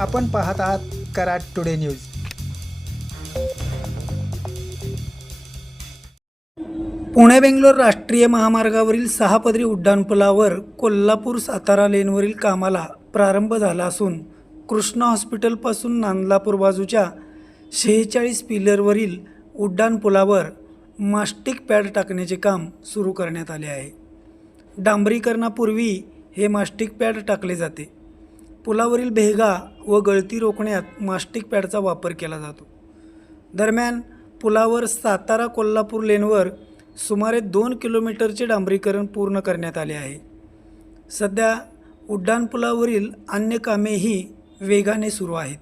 आपण पाहत आहात कराड टुडे न्यूज। पुणे बेंगलोर राष्ट्रीय महामार्गावरील 6 पदरी उड्डाणपुलावर कोल्हापूर सातारा लेनवरील कामाला प्रारंभ झाला असून कृष्णा हॉस्पिटलपासून नांदलापूर बाजूच्या 46 पिलरवरील उड्डाणपुलावर मास्टिक पॅड टाकण्याचे काम सुरू करण्यात आले आहे। डांबरीकरणापूर्वी हे मास्टिक पॅड टाकले जाते। पुलावरील भेगा व गळती रोखण्यात मास्टिक पॅडचा वापर केला जातो। दरम्यान पुलावर सातारा कोल्हापूर लेनवर सुमारे 2 किलोमीटरचे डांबरीकरण पूर्ण करण्यात आले आहे। सध्या उड्डाणपुलावरील अन्य कामेही वेगाने सुरू आहेत।